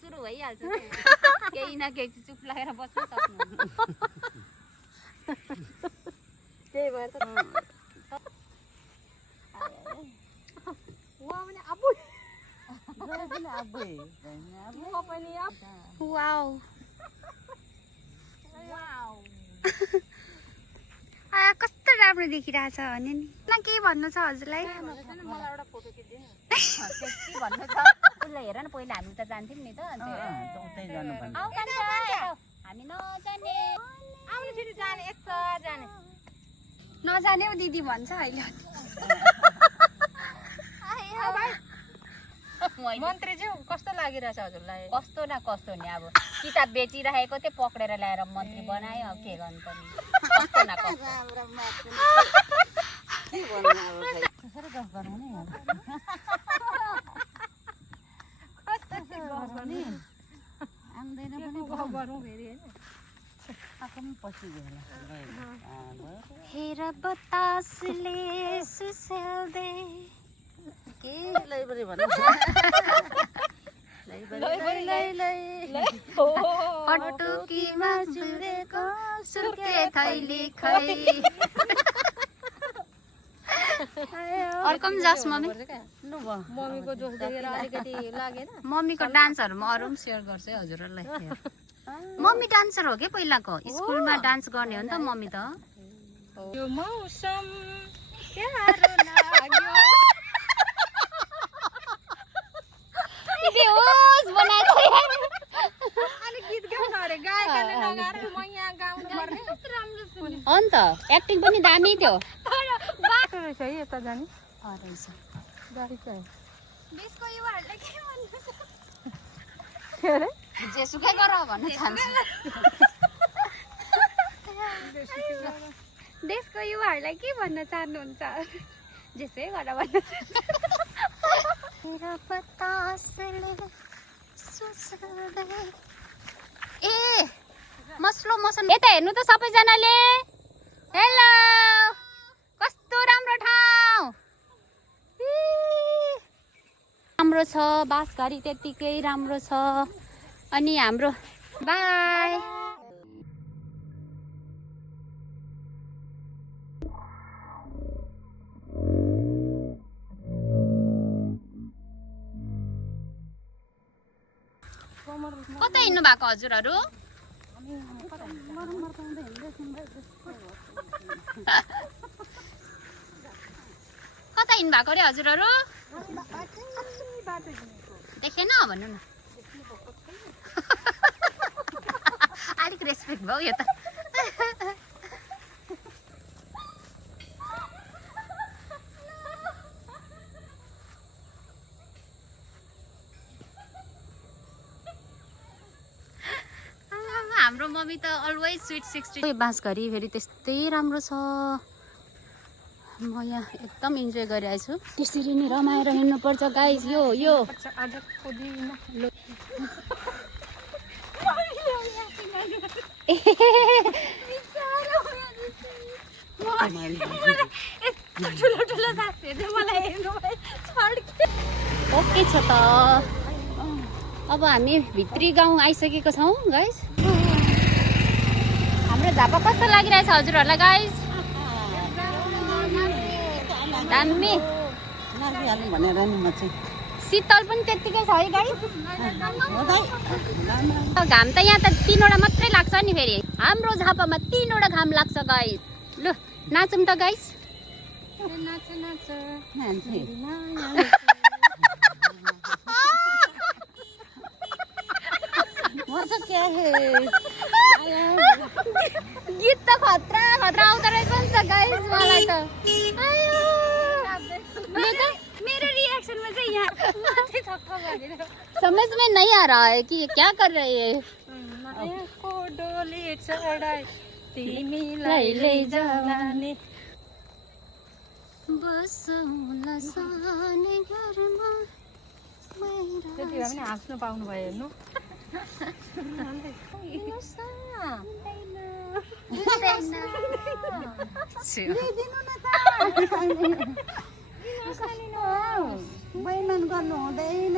सुरु भइहाल्छ केही न केही चुप लागेर बस्न सक्नु त्यही भएर त वाउ पनि अबु पनि अब्बे म पनि वाउ वाउ कस्तो राम्रो देखिरहेछ भने नि के भन्नु छ हजुरलाई मलाई एउटा फोटो खिचिदिनु के भन्नु छ उसले हेर न पहिला हामी त जान्थ्यौँ नि त उतै जानु पर्ने आऊ कान्छा हामी नजाने आउने फेरि जाने एकचोट जाने नजाने हो दिदी भन्छ अहिले मन्त्रीज्यू कस्तो लागिरहेछ हजुरलाई कस्तो न कस्तो नि अब किताब बेचिरहेको थियो पक्रेर ल्याएर मन्त्री बनायो अब के गर्नु पर्ने कस्तो न कस्तो के भन्नु अब खै त्यसरी गफ गरौँ नि आउँदैन पनि गरौँ फेरि होइन आफू पनि पछि गएर हेर बतासले सुसेल्दै के लैबरी भन्नु पटुकीमा जुरेको सुर्के थैली खै अर्को पनि जास् मम्मी मम्मीको जोस देखेर अलिकति लागेन मम्मीको डान्सहरू म अरू पनि सेयर गर्छु है हजुरहरूलाई मम्मी डान्सर हो कि पहिलाको स्कुलमा डान्स गर्ने हो नि त मम्मी त यो मौसम प्यारो लाग्यो अनि गीत गाउनु अरे गायकले लगाएर म यहाँ गाउनु पर्ने कस्तो राम्रो सुने हो नि त एक्टिङ पनि दामी थियो बाटो रहेछ है यता जाने रहेछ गाडी चाहिँ देशको युवाहरूलाई के भन्नु के अरे जेसुकै गर भन्न चाहन्छ देशको युवाहरूलाई के भन्न चाहनुहुन्छ जेसै गर भन्न ए म स्लो मोसन यता हेर्नु त सबैजनाले हेलो कस्तो राम्रो ठाउँ राम्रो छ बाँसघारी त्यतिकै राम्रो छ अनि हाम्रो बाई कता हिँड्नु भएको हजुरहरू कता हिँड्नु भएको अरे हजुरहरू देखेन भन्नु न अलिक रेस्पेक्ट भयो यो त हाम्रो मम्मी त अलवेज स्विट 60 बाँसघारी फेरि त्यस्तै राम्रो छ म यहाँ एकदम इन्जोय गरिरहेको छु त्यसरी नै रमाएर हिँड्नुपर्छ गाइस यो ओके छ त अब हामी भित्री गाउँ आइसकेको छौँ गाइस हाम्रो झापा कस्तो लागिरहेछ हजुरहरूलाई गाइस दामी नाचिहाल्नु भनेर नि म चाहिँ शीतल पनि त्यत्तिकै छ है गाइस घाम त यहाँ त 3वटा मात्रै लाग्छ नि फेरि हाम्रो झापामा 3वटा घाम लाग्छ गाइस लु नाचौँ त गाइस गीत त खतरा खतरा आउँदो रहेछ नि त गाइस मलाई त मेरो रिएक्शन में चाहिँ यहाँ समझ में नहीं आ रहा है कि क्या कर रहे हैं को डोली चढाई तिमीलाई लैजाने बसौँला सानो घरमा त्यति भए पनि हाँस्नु पाउनु भयो हेर्नु बैमान गर्नु हुँदैन